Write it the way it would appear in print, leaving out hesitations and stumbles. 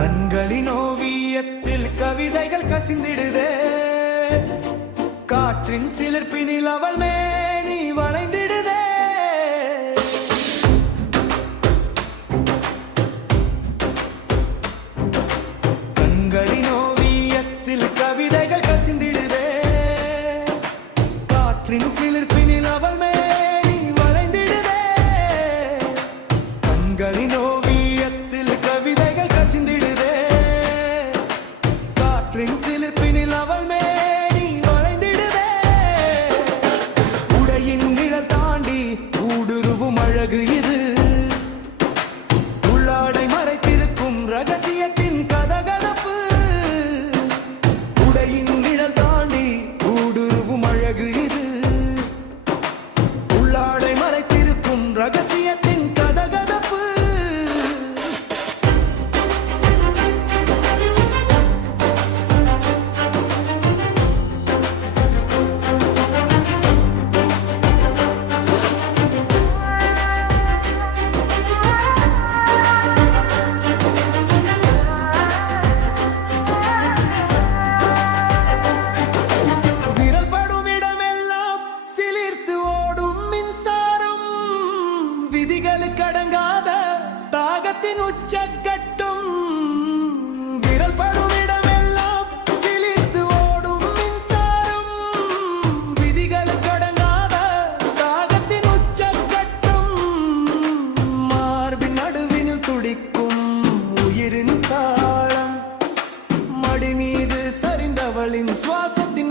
கண்களின் ஓவியத்தில் கவிதைகள் கசிந்திடுதே, காற்றின் சிலிர்ப்பினில் அவள் மேனி வளைந்திடுதே. கண்களின் ஓவியத்தில் கவிதைகள் கசிந்திடுதே, காற்றின் சிலிர்ப்பினில் அவள் மேனி வளைந்திடுதே. கண்களின் ஓவியத்தில் கவிதைகள் கசிந்திடுதே, காற்றின் சிலிர்ப்பினில் அவள் மேனி வளைந்திடுதே. உடையின் நிழல் தாண்டி ஊடுருவும் அழகு இது, உள்ளாடை மறைத்திருக்கும் ரகசியத்தின் கதகதப்பு. உடையின் நிழல் தாண்டி ஊடுருவும் அழகு இது, உள்ளாடை மறைத்திருக்கும் ரகசியத்தின் கதகதப்பு. விரல் படும் இடமெல்லாம் சிலிர்த்து ஓடும் மின்சாரம், விதிகளுக்கு அடங்காத தாகத்தின் உச்சக்கட்டும். விரல் படும் இடமெல்லாம் சிலிர்த்து ஓடும் மின்சாரம், விதிகளுக்கு அடங்காத தாகத்தின் உச்சக்கட்டும். மார்பின் நடுவினில் துடிக்கும் உயிரின் தாளம், மடி மீது சரிந்தவளின் சுவாசத்தின்